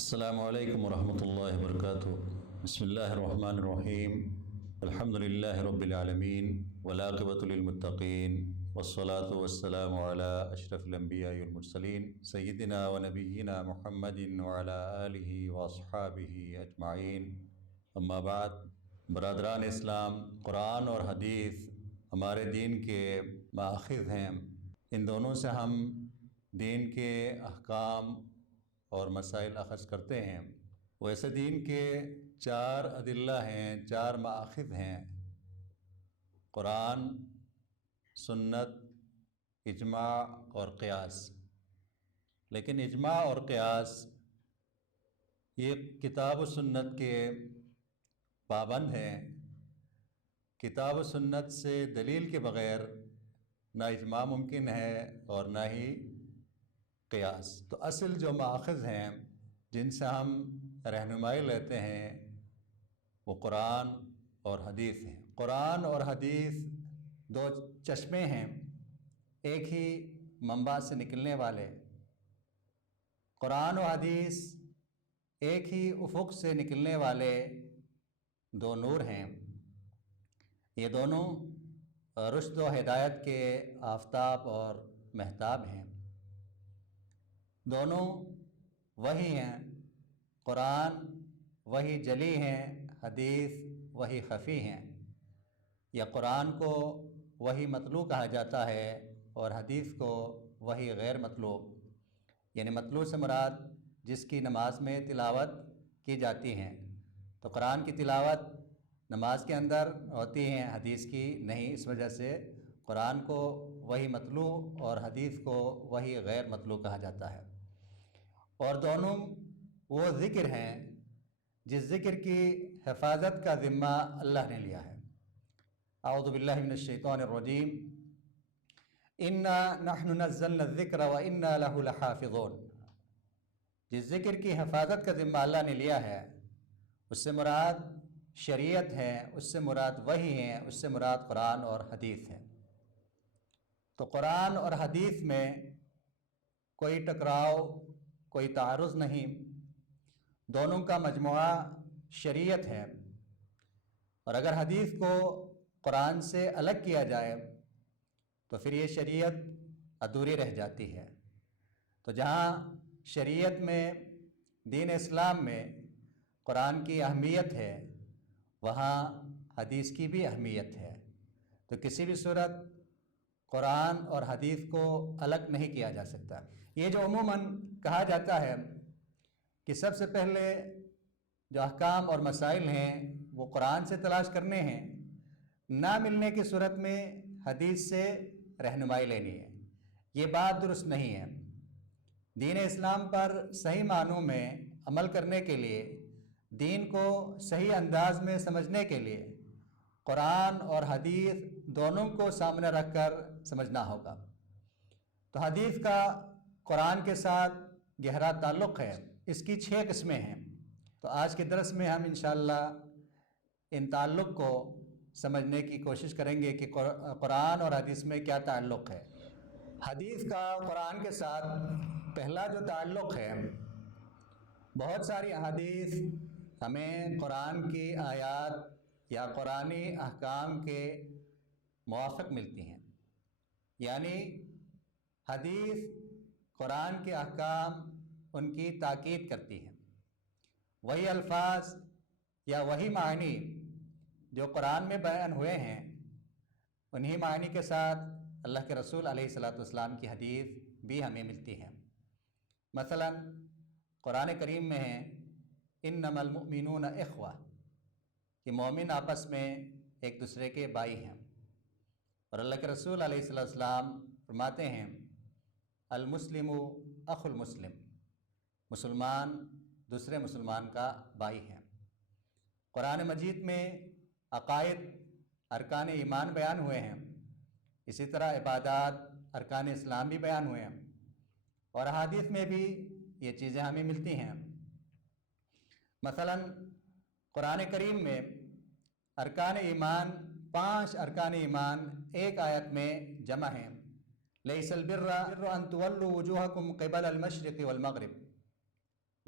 السلام علیکم ورحمۃ اللہ وبرکاتہ۔ بسم اللہ الرحمن الرحیم۔ الحمد للہ رب العالمین والعاقبۃ للمتقین والصلاة والسلام علی اشرف الانبیاء والمرسلین سیدنا و نبینا محمد وعلی آلہ واصحابہ اجمعین، اما بعد۔ برادران اسلام، قرآن اور حدیث ہمارے دین کے ماخذ ہیں۔ ان دونوں سے ہم دین کے احکام اور مسائل اخذ کرتے ہیں۔ ویسے دین کے چار ادلہ ہیں، چار مآخذ ہیں: قرآن، سنت، اجماع اور قیاس۔ لیکن اجماع اور قیاس یہ کتاب و سنت کے پابند ہیں۔ کتاب و سنت سے دلیل کے بغیر نہ اجماع ممکن ہے اور نہ ہی قیاس۔ تو اصل جو مآخذ ہیں جن سے ہم رہنمائی لیتے ہیں وہ قرآن اور حدیث ہیں۔ قرآن اور حدیث دو چشمے ہیں، ایک ہی منبع سے نکلنے والے۔ قرآن و حدیث ایک ہی افق سے نکلنے والے دو نور ہیں۔ یہ دونوں رشد و ہدایت کے آفتاب اور مہتاب ہیں۔ دونوں وحی ہیں۔ قرآن وحی جلی ہیں، حدیث وحی خفی ہیں۔ یا قرآن کو وحی مطلوع کہا جاتا ہے اور حدیث کو وحی غیر مطلوع، یعنی مطلوع سے مراد جس کی نماز میں تلاوت کی جاتی ہیں۔ تو قرآن کی تلاوت نماز کے اندر ہوتی ہیں، حدیث کی نہیں۔ اس وجہ سے قرآن کو وحی مطلوع اور حدیث کو وحی غیر مطلوع کہا جاتا ہے۔ اور دونوں وہ ذکر ہیں جس ذکر کی حفاظت کا ذمہ اللہ نے لیا ہے۔ اعوذ باللہ من الشیطان الرجیم۔ انا نحن نزلنا الذکر وانا لہ لحافظون۔ جس ذکر کی حفاظت کا ذمہ اللہ نے لیا ہے اس سے مراد شریعت ہے، اس سے مراد وحی ہے، اس سے مراد قرآن اور حدیث ہے۔ تو قرآن اور حدیث میں کوئی ٹکراؤ، کوئی تعارض نہیں، دونوں کا مجموعہ شریعت ہے۔ اور اگر حدیث کو قرآن سے الگ کیا جائے تو پھر یہ شریعت ادھوری رہ جاتی ہے۔ تو جہاں شریعت میں، دین اسلام میں قرآن کی اہمیت ہے وہاں حدیث کی بھی اہمیت ہے۔ تو کسی بھی صورت قرآن اور حدیث کو الگ نہیں کیا جا سکتا۔ یہ جو عموماً کہا جاتا ہے کہ سب سے پہلے جو احکام اور مسائل ہیں وہ قرآن سے تلاش کرنے ہیں، نہ ملنے کی صورت میں حدیث سے رہنمائی لینی ہے، یہ بات درست نہیں ہے۔ دین اسلام پر صحیح معنوں میں عمل کرنے کے لیے، دین کو صحیح انداز میں سمجھنے کے لیے قرآن اور حدیث دونوں کو سامنے رکھ کر سمجھنا ہوگا۔ تو حدیث کا قرآن کے ساتھ گہرا تعلق ہے۔ اس کی 6 قسمیں ہیں۔ تو آج کے درس میں ہم انشاءاللہ ان تعلق کو سمجھنے کی کوشش کریں گے کہ قرآن اور حدیث میں کیا تعلق ہے۔ حدیث کا قرآن کے ساتھ پہلا جو تعلق ہے، بہت ساری احادیث ہمیں قرآن کی آیات یا قرآنی احکام کے موافق ملتی ہیں، یعنی حدیث قرآن کے احکام ان کی تاکید کرتی ہیں۔ وہی الفاظ یا وہی معنی جو قرآن میں بیان ہوئے ہیں انہی معنی کے ساتھ اللہ کے رسول علیہ الصلاۃ والسلام کی حدیث بھی ہمیں ملتی ہے۔ مثلا قرآن کریم میں ہے انما المؤمنون اخوہ، کہ مومن آپس میں ایک دوسرے کے بھائی ہیں۔ اور اللہ کے رسول علیہ الصلاۃ والسلام فرماتے ہیں المسلم اخو المسلم، مسلمان دوسرے مسلمان کا بھائی ہے۔ قرآن مجید میں عقائد، ارکان ایمان بیان ہوئے ہیں، اسی طرح عبادات، ارکان اسلام بھی بیان ہوئے ہیں، اور احادیث میں بھی یہ چیزیں ہمیں ملتی ہیں۔ مثلا قرآن کریم میں ارکان ایمان، 5 ارکان ایمان ایک آیت میں جمع ہیں۔ لیس البر ان تولوا وجوہکم قبل المشرق والمغرب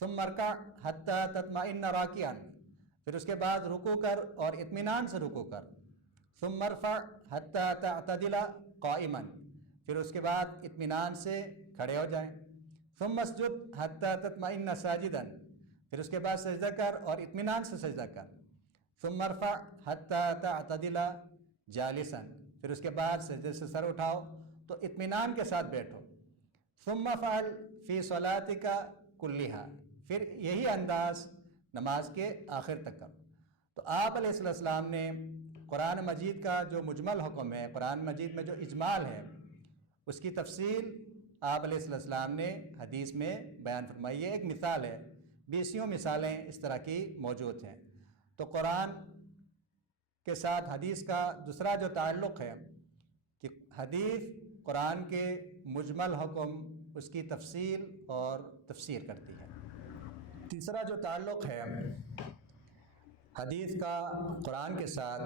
ثم ارکع حتی تطمئن راکعا، پھر اس کے بعد رکوع کر اور اطمینان سے رکوع کر. ثم ارفع حتی تعتدل قائما، پھر اس کے بعد اطمینان سے کھڑے ہو جائیں. ثم اسجد حتی تطمئن ساجدا، پھر اس کے بعد سجدہ کر اور اطمینان سے سجدہ کر. ثم ارفع حتی تعتدل جالسا، پھر اس کے بعد سجدے سے سر اٹھاؤ تو اطمینان کے ساتھ بیٹھو. ثم فعل فی صلاتک کلھا، پھر یہی انداز نماز کے آخر تک کرو. تو آپ علیہ السلام نے قرآن مجید کا جو مجمل حکم ہے، قرآن مجید میں جو اجمال ہے، اس کی تفصیل آپ علیہ السلام نے حدیث میں بیان فرمائی ہے. ایک مثال ہے، بیسیوں مثالیں اس طرح کی موجود ہیں. تو قرآن کے ساتھ حدیث کا دوسرا جو تعلق ہے کہ حدیث قرآن کے مجمل حکم، اس کی تفصیل اور تفسیر کرتی ہے. تیسرا جو تعلق ہے حدیث کا قرآن کے ساتھ،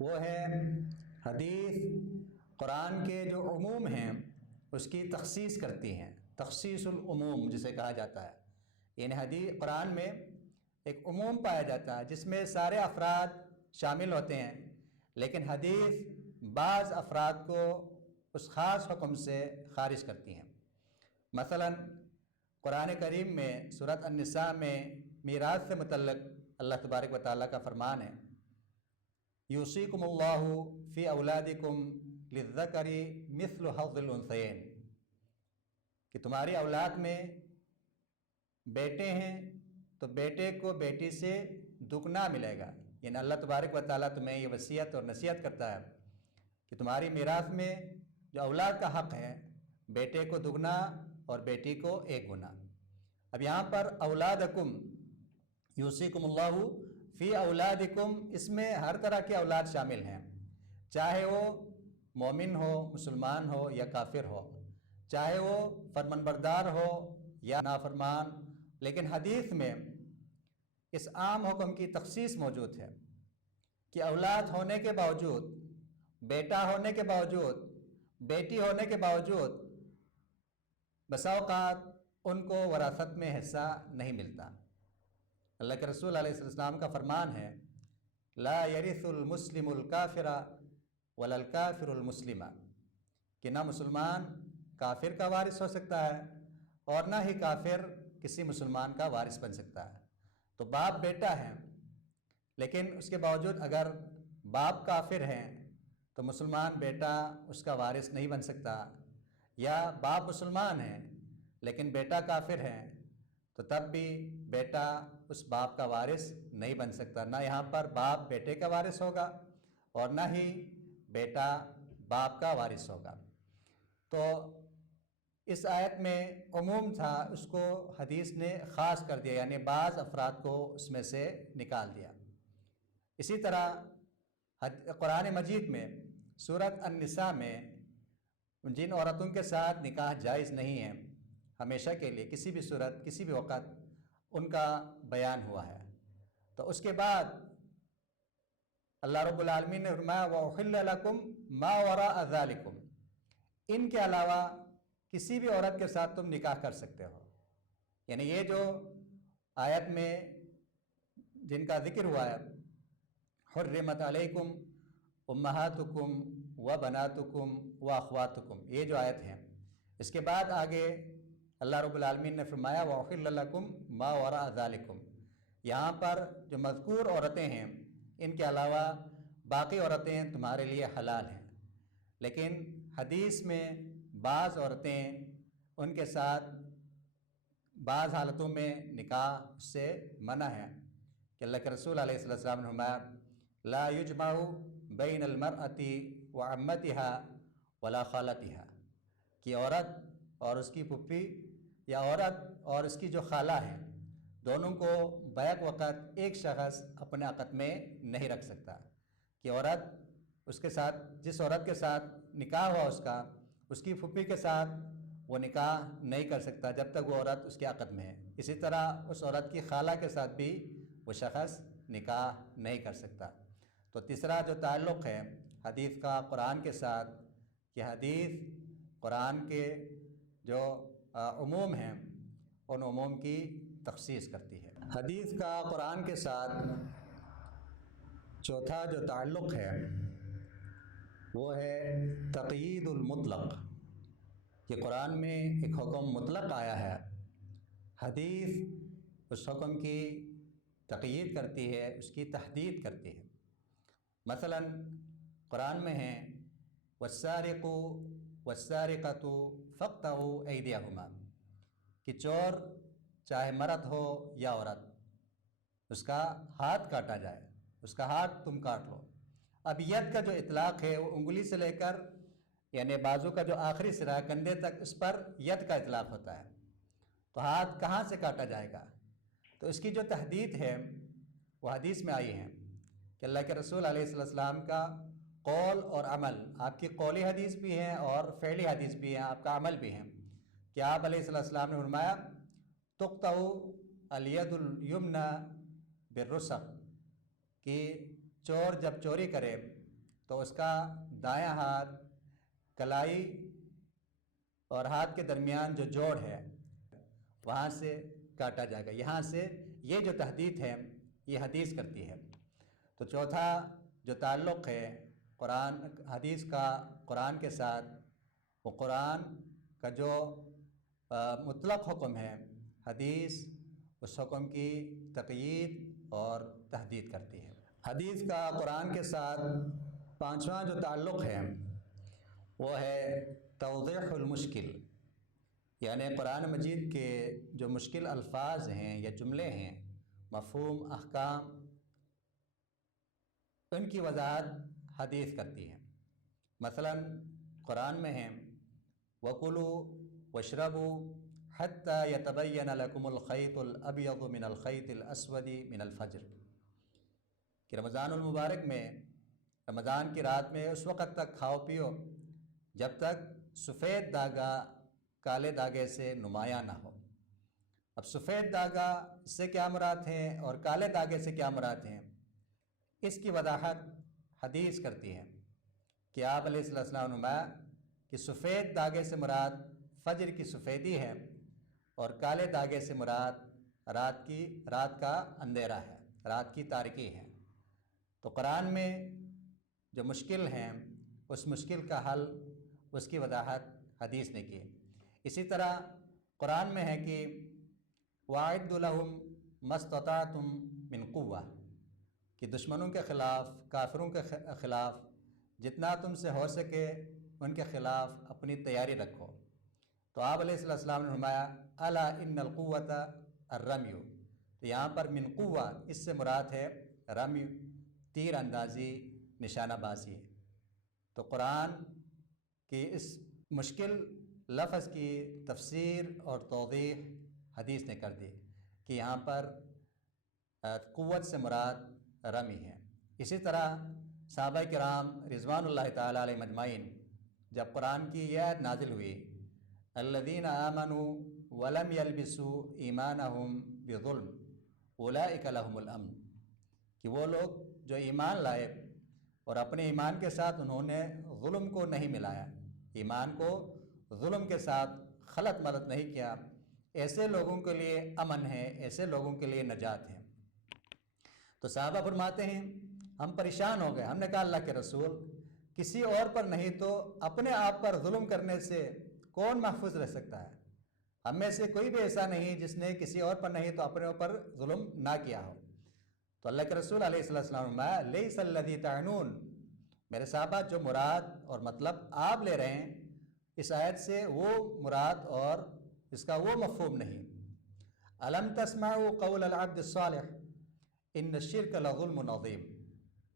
وہ ہے حدیث قرآن کے جو عموم ہیں اس کی تخصیص کرتی ہیں. تخصیص العموم جسے کہا جاتا ہے، یعنی حدیث قرآن میں ایک عموم پایا جاتا ہے جس میں سارے افراد شامل ہوتے ہیں، لیکن حدیث بعض افراد کو اس خاص حکم سے خارج کرتی ہیں. مثلا قرآن کریم میں سورۃ النساء میں میراث سے متعلق اللہ تبارک و تعالیٰ کا فرمان ہے، یوصیکم اللہ فی اولادکم للذکر مثل حظ الانثیین، کہ تمہاری اولاد میں بیٹے ہیں تو بیٹے کو بیٹی سے دگنا ملے گا. یعنی اللہ تبارک و تعالیٰ تمہیں یہ وصیت اور نصیحت کرتا ہے کہ تمہاری میراث میں جو اولاد کا حق ہے، بیٹے کو دگنا اور بیٹی کو ایک گنا. اب یہاں پر اولادکم، یوصیکم اللہ فی اولادکم، اس میں ہر طرح کے اولاد شامل ہیں، چاہے وہ مومن ہو، مسلمان ہو یا کافر ہو، چاہے وہ فرمانبردار ہو یا نافرمان. لیکن حدیث میں اس عام حکم کی تخصیص موجود ہے کہ اولاد ہونے کے باوجود، بیٹا ہونے کے باوجود، بیٹی ہونے کے باوجود بسا اوقات ان کو وراثت میں حصہ نہیں ملتا. اللہ کے رسول علیہ السلام کا فرمان ہے، لا یرث المسلم الکافر ولا الکافر المسلم، کہ نہ مسلمان کافر کا وارث ہو سکتا ہے اور نہ ہی کافر کسی مسلمان کا وارث بن سکتا ہے. تو باپ بیٹا ہے، لیکن اس کے باوجود اگر باپ کافر ہیں تو مسلمان بیٹا اس کا وارث نہیں بن سکتا، یا باپ مسلمان ہیں لیکن بیٹا کافر ہے تو تب بھی بیٹا اس باپ کا وارث نہیں بن سکتا. نہ یہاں پر باپ بیٹے کا وارث ہوگا اور نہ ہی بیٹا باپ کا وارث ہوگا. تو اس آیت میں عموم تھا، اس کو حدیث نے خاص کر دیا، یعنی بعض افراد کو اس میں سے نکال دیا. اسی طرح قرآن مجید میں سورۃ النساء میں جن عورتوں کے ساتھ نکاح جائز نہیں ہے ہمیشہ کے لیے، کسی بھی صورت کسی بھی وقت، ان کا بیان ہوا ہے. تو اس کے بعد اللہ رب العالمین نے فرمایا وَأُحِلَّ لَكُمْ مَا وَرَاءَ ذَلِكُمْ، ان کے علاوہ کسی بھی عورت کے ساتھ تم نکاح کر سکتے ہو. یعنی یہ جو آیت میں جن کا ذکر ہوا ہے، حرمت علیکم امہاتکم و بناتکم و اخواتکم، یہ جو آیت ہے، اس کے بعد آگے اللہ رب العالمین نے فرمایا وَأُحِلَّ لَكُمْ مَا وَرَاءَ ذَلِكُمْ. یہاں پر جو مذکور عورتیں ہیں ان کے علاوہ باقی عورتیں تمہارے لیے حلال ہیں. لیکن حدیث میں بعض عورتیں، ان کے ساتھ بعض حالتوں میں نکاح سے منع ہے کہ اللہ کے رسول علیہ السلام نے فرمایا لا یجمع بین المرأة وعمتها ولا خالتها، کہ عورت اور اس کی پھپھی یا عورت اور اس کی جو خالہ ہے، دونوں کو بیک وقت ایک شخص اپنے عقد میں نہیں رکھ سکتا. کہ عورت اس کے ساتھ، جس عورت کے ساتھ نکاح ہوا اس کی پھپھی کے ساتھ وہ نکاح نہیں کر سکتا جب تک وہ عورت اس کے عقد میں ہے. اسی طرح اس عورت کی خالہ کے ساتھ بھی وہ شخص نکاح نہیں کر سکتا. تو تیسرا جو تعلق ہے حدیث کا قرآن کے ساتھ، کہ حدیث قرآن کے جو عموم ہیں ان عموم کی تخصیص کرتی ہے۔ حدیث کا قرآن کے ساتھ چوتھا جو تعلق ہے وہ ہے تقیید المطلق، کہ قرآن میں ایک حکم مطلق آیا ہے، حدیث اس حکم کی تقیید کرتی ہے، اس کی تحدید کرتی ہے۔ مثلا قرآن میں ہے والسارق والسارقۃ فاقطعوا ایدیہما، کہ چور چاہے مرد ہو یا عورت اس کا ہاتھ کاٹا جائے، اس کا ہاتھ تم کاٹ لو۔ اب ید کا جو اطلاق ہے وہ انگلی سے لے کر یعنی بازو کا جو آخری سرا ہے کندھے تک، اس پر ید کا اطلاق ہوتا ہے، تو ہاتھ کہاں سے کاٹا جائے گا؟ تو اس کی جو تحدید ہے وہ حدیث میں آئی ہے کہ اللہ کے رسول علیہ السلام کا قول اور عمل، آپ کی قولی حدیث بھی ہیں اور فعلی حدیث بھی ہیں، آپ کا عمل بھی ہے، کہ آپ علیہ السلام نے فرمایا تقطع الید الیمنی بالرسغ، کہ چور جب چوری کرے تو اس کا دایاں ہاتھ کلائی اور ہاتھ کے درمیان جو جوڑ ہے وہاں سے کاٹا جائے گا۔ یہاں سے یہ جو تحدید ہے یہ حدیث کرتی ہے۔ تو چوتھا جو تعلق ہے قرآن حدیث کا قرآن کے ساتھ، وہ قرآن کا جو مطلق حکم ہے، حدیث اس حکم کی تقیید اور تحدید کرتی ہے۔ حدیث کا قرآن کے ساتھ پانچواں جو تعلق ہے وہ ہے توضیح المشکل، یعنی قرآن مجید کے جو مشکل الفاظ ہیں یا جملے ہیں، مفہوم، احکام، ان کی وضاحت حدیث کرتی ہے۔ مثلا قرآن میں ہے وَكُلُوا وَاشْرَبُوا حَتَّى يَتَبَيَّنَ لَكُمُ الْخَيْطُ الْأَبْيَضُ مِنَ الْخَيْطِ الْأَسْوَدِ مِنَ الْفَجْرِ، کہ رمضان المبارک میں رمضان کی رات میں اس وقت تک کھاؤ پیو جب تک سفید داغا کالے داغے سے نمایاں نہ ہو۔ اب سفید داغا سے کیا مراد ہے اور کالے داغے سے کیا مراد ہیں، اس کی وضاحت حدیث کرتی ہے کہ آپ علیہ السلام نے فرمایا کہ سفید داغے سے مراد فجر کی سفیدی ہے اور کالے داغے سے مراد رات کا اندھیرا ہے، رات کی تاریکی ہے۔ تو قرآن میں جو مشکل ہیں اس مشکل کا حل، اس کی وضاحت حدیث نے کی۔ اسی طرح قرآن میں ہے کہ وَأَعِدُّوا لَهُم مَا اسْتَطَعْتُم مِّن قُوَّةٍ، کہ دشمنوں کے خلاف، کافروں کے خلاف جتنا تم سے ہو سکے ان کے خلاف اپنی تیاری رکھو۔ تو آپ علیہ السلام نے فرمایا الا ان القوة الرمی، تو یہاں پر من قوہ اس سے مراد ہے رمی، تیر اندازی، نشانہ بازی ہے۔ تو قرآن کی اس مشکل لفظ کی تفسیر اور توضیح حدیث نے کر دی کہ یہاں پر قوت سے مراد رمی ہے۔ اسی طرح صحابہ کرام رضوان اللہ تعالیٰ علیہ مجمعین جب قرآن کی یہ آیت نازل ہوئی الذین آمنوا ولم یلبسوا ایمانہم بظلم اولئک لہم الامن، کہ وہ لوگ جو ایمان لائے اور اپنے ایمان کے ساتھ انہوں نے ظلم کو نہیں ملایا، ایمان کو ظلم کے ساتھ خلط ملط نہیں کیا، ایسے لوگوں کے لیے امن ہے، ایسے لوگوں کے لیے نجات ہے۔ تو صحابہ فرماتے ہیں ہم پریشان ہو گئے، ہم نے کہا اللہ کے رسول کسی اور پر نہیں تو اپنے آپ پر ظلم کرنے سے کون محفوظ رہ سکتا ہے؟ ہم میں سے کوئی بھی ایسا نہیں جس نے کسی اور پر نہیں تو اپنے اوپر ظلم نہ کیا ہو۔ تو اللہ کے رسول علیہ السلام فرمایا لیس الذی تعنون، میرے صحابہ جو مراد اور مطلب آپ لے رہے ہیں اس آیت سے وہ مراد اور اس کا وہ مفہوم نہیں۔ الم تسمعوا قول العبد الصالح ان الشرک لظلم عظیم،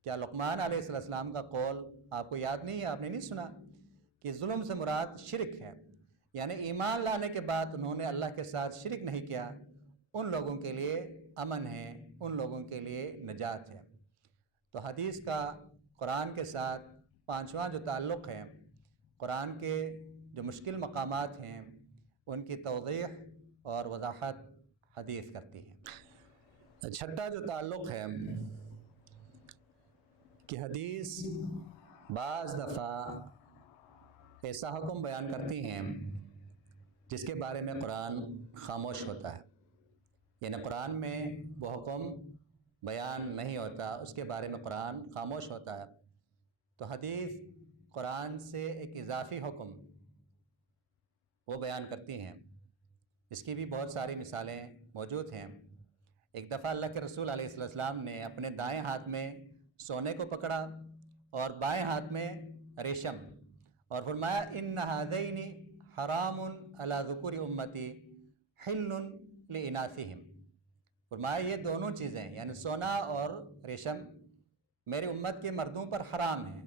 کیا لقمان علیہ السلام کا قول آپ کو یاد نہیں ہے، آپ نے نہیں سنا کہ ظلم سے مراد شرک ہے، یعنی ایمان لانے کے بعد انہوں نے اللہ کے ساتھ شرک نہیں کیا، ان لوگوں کے لیے امن ہے، ان لوگوں کے لیے نجات ہے۔ تو حدیث کا قرآن کے ساتھ پانچواں جو تعلق ہے، قرآن کے جو مشکل مقامات ہیں ان کی توضیح اور وضاحت حدیث کرتی ہے۔ چھٹا جو تعلق ہے کہ حدیث بعض دفعہ ایسا حکم بیان کرتی ہیں جس کے بارے میں قرآن خاموش ہوتا ہے، یعنی قرآن میں وہ حکم بیان نہیں ہوتا، اس کے بارے میں قرآن خاموش ہوتا ہے۔ تو حدیث قرآن سے ایک اضافی حکم وہ بیان کرتی ہیں۔ اس کی بھی بہت ساری مثالیں موجود ہیں۔ ایک دفعہ اللہ کے رسول علیہ السلام نے اپنے دائیں ہاتھ میں سونے کو پکڑا اور بائیں ہاتھ میں ریشم، اور فرمایا ان ھذین حرام علی ذکور امتی حل لاناثہم۔ فرمایا یہ دونوں چیزیں یعنی سونا اور ریشم میرے امت کے مردوں پر حرام ہیں،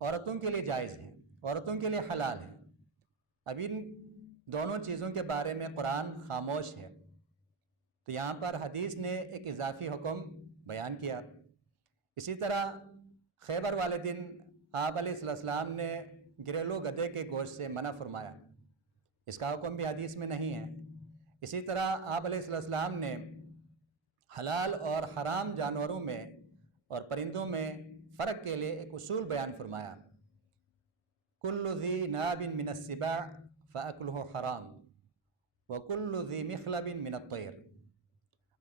عورتوں کے لیے جائز ہیں، عورتوں کے لیے حلال ہیں۔ اب ان دونوں چیزوں کے بارے میں قرآن خاموش ہے، تو یہاں پر حدیث نے ایک اضافی حکم بیان کیا۔ اسی طرح خیبر والے دن آپ علیہ السلام نے گھریلو گدھے کے گوشت سے منع فرمایا، اس کا حکم بھی حدیث میں نہیں ہے۔ اسی طرح آپ علیہ السلام نے حلال اور حرام جانوروں میں اور پرندوں میں فرق کے لیے ایک اصول بیان فرمایا، کل ذی ناب من السباع فاکلہ حرام وکل ذی مخلب من الطیر۔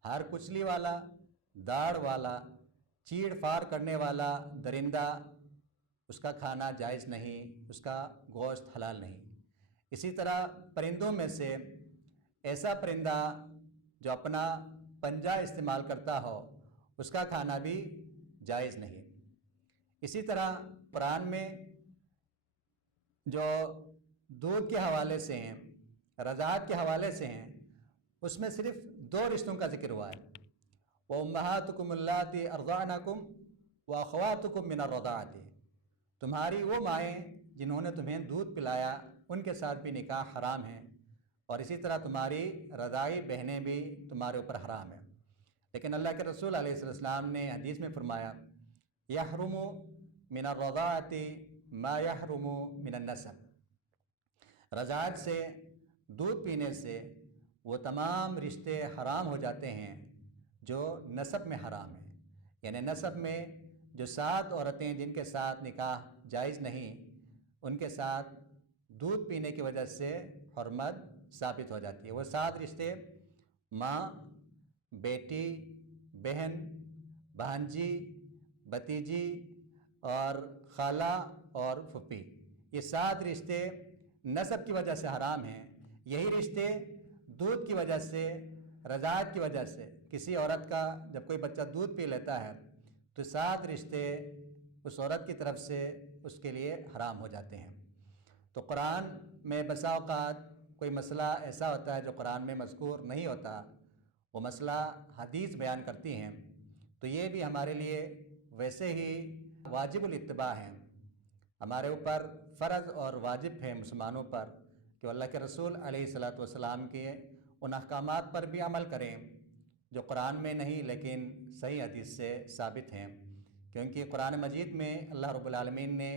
ہر کچلی والا، داڑھ والا، چیڑ پھاڑ کرنے والا درندہ اس کا کھانا جائز نہیں، اس کا گوشت حلال نہیں۔ اسی طرح پرندوں میں سے ایسا پرندہ جو اپنا پنجہ استعمال کرتا ہو اس کا کھانا بھی جائز نہیں۔ اسی طرح قرآن میں جو دودھ کے حوالے سے ہیں، رضاعت کے حوالے سے ہیں، اس میں صرف 2 رشتوں کا ذکر ہوا ہے، وَأُمَّهَاتُكُمُ اللَّاتِي أَرْضَعْنَكُمْ وَأَخَوَاتُكُمْ مِنَ الرَّضَاعَةِ۔ تمہاری وہ مائیں جنہوں نے تمہیں دودھ پلایا ان کے ساتھ بھی نکاح حرام ہے، اور اسی طرح تمہاری رضاعی بہنیں بھی تمہارے اوپر حرام ہیں۔ لیکن اللہ کے رسول علیہ السلام نے حدیث میں فرمایا یحرم من الرضاعۃ ما یحرم من النسب۔ رضاعت سے، دودھ پینے سے وہ تمام رشتے حرام ہو جاتے ہیں جو نسب میں حرام ہیں، یعنی نسب میں جو 7 عورتیں جن کے ساتھ نکاح جائز نہیں، ان کے ساتھ دودھ پینے کی وجہ سے حرمت ثابت ہو جاتی ہے۔ وہ 7 رشتے ماں، بیٹی، بہن، بھانجی، بھتیجی اور خالہ اور پھوپھی، یہ 7 رشتے نسب کی وجہ سے حرام ہیں۔ یہی رشتے دودھ کی وجہ سے، رضاعت کی وجہ سے، کسی عورت کا جب کوئی بچہ دودھ پی لیتا ہے تو 7 رشتے اس عورت کی طرف سے اس کے لیے حرام ہو جاتے ہیں۔ تو قرآن میں بسا اوقات کوئی مسئلہ ایسا ہوتا ہے جو قرآن میں مذکور نہیں ہوتا، وہ مسئلہ حدیث بیان کرتی ہیں، تو یہ بھی ہمارے لیے ویسے ہی واجب الاتباع ہیں۔ ہمارے اوپر فرض اور واجب ہے مسلمانوں پر کہ اللہ کے رسول علیہ السلام کے ان احکامات پر بھی عمل کریں جو قرآن میں نہیں لیکن صحیح حدیث سے ثابت ہیں، کیونکہ قرآن مجید میں اللہ رب العالمین نے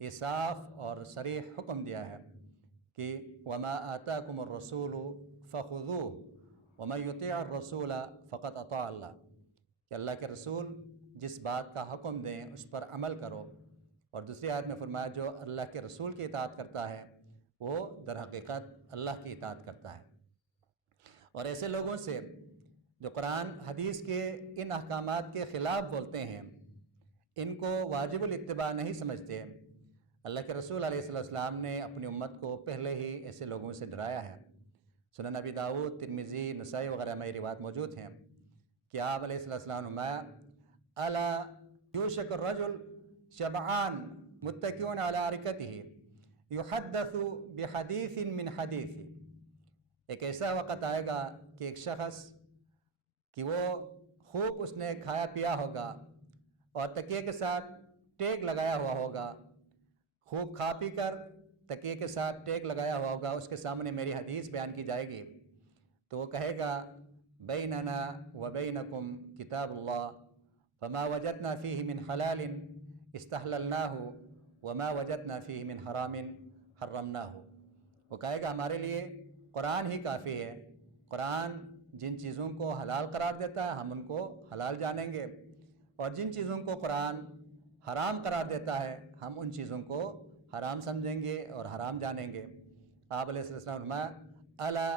یہ صاف اور صریح حکم دیا ہے کہ وما آتاکم الرسول فخذوہ ومن یطیع الرسول فقد اطاع اللہ، کہ اللہ کے رسول جس بات کا حکم دیں اس پر عمل کرو، اور دوسری آیت میں فرمایا جو اللہ کے رسول کی اطاعت کرتا ہے وہ در حقیقت اللہ کی اطاعت کرتا ہے۔ اور ایسے لوگوں سے جو قرآن حدیث کے ان احکامات کے خلاف بولتے ہیں، ان کو واجب الاتباع نہیں سمجھتے، اللہ کے رسول علیہ السلام نے اپنی امت کو پہلے ہی ایسے لوگوں سے ڈرایا ہے۔ سنن ابی داؤد، ترمذی، نسائی وغیرہ میں یہ روایات موجود ہیں کہ آپ علیہ السلام نے فرمایا الا یوشک الرجل شبعان متکئ علی ارکتہ یحدث بحدیث من حدیث۔ ایک ایسا وقت آئے گا کہ ایک شخص کہ وہ خوب اس نے کھایا پیا ہوگا اور تکیے کے ساتھ ٹیک لگایا ہوا ہوگا، خوب کھا پی کر تکیے کے ساتھ ٹیک لگایا ہوا ہوگا، اس کے سامنے میری حدیث بیان کی جائے گی تو وہ کہے گا بیننا وبینکم کتاب اللہ فما وجدنا فیہ من حلال استحللناہ وما وجدنا فیہ من حرام حرمناہ۔ وہ کہے گا ہمارے لیے قرآن ہی کافی ہے، قرآن جن چیزوں کو حلال قرار دیتا ہے ہم ان کو حلال جانیں گے، اور جن چیزوں کو قرآن حرام قرار دیتا ہے ہم ان چیزوں کو حرام سمجھیں گے اور حرام جانیں گے۔ آپ علیہ السلام نے فرمایا الا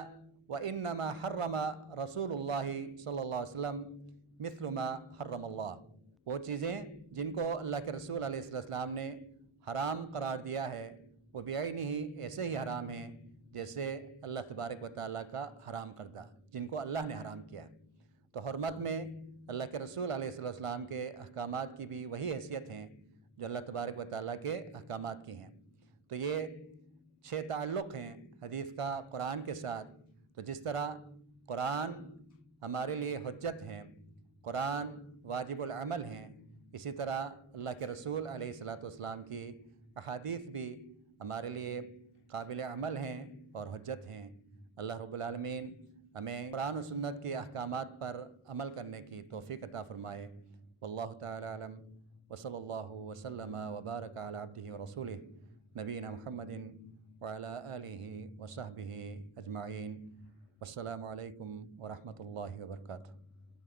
وَإِنَّمَا حَرَّمَ رَسُولُ اللَّهِ صلی اللہ علیہ وسلم مِثْلُ مَا حَرَّمَ اللَّهُ، وہ چیزیں جن کو اللہ کے رسول علیہ السلام نے حرام قرار دیا ہے وہ بعینہ ہی ایسے ہی حرام ہیں جیسے اللہ تبارک و تعالیٰ کا حرام کردہ، جن کو اللہ نے حرام کیا۔ تو حرمت میں اللہ کے رسول علیہ السلام کے احکامات کی بھی وہی حیثیت ہیں جو اللہ تبارک و تعالیٰ کے احکامات کی ہیں۔ تو یہ 6 تعلق ہیں حدیث کا قرآن کے ساتھ۔ تو جس طرح قرآن ہمارے لیے حجت ہیں، قرآن واجب العمل ہیں، اسی طرح اللہ کے رسول علیہ السلام کی احادیث بھی ہمارے لیے قابل عمل ہیں اور حجت ہیں۔ اللہ رب العالمین ہمیں قرآن و سنت کے احکامات پر عمل کرنے کی توفیق عطا فرمائے۔ واللہ تعالی اعلم، وصلی اللہ وسلم وبارک علی عبدہ ورسولہ نبینا محمد وعلی آلہ وصحبہ اجمعین۔ والسلام علیکم ورحمۃ اللہ وبرکاتہ۔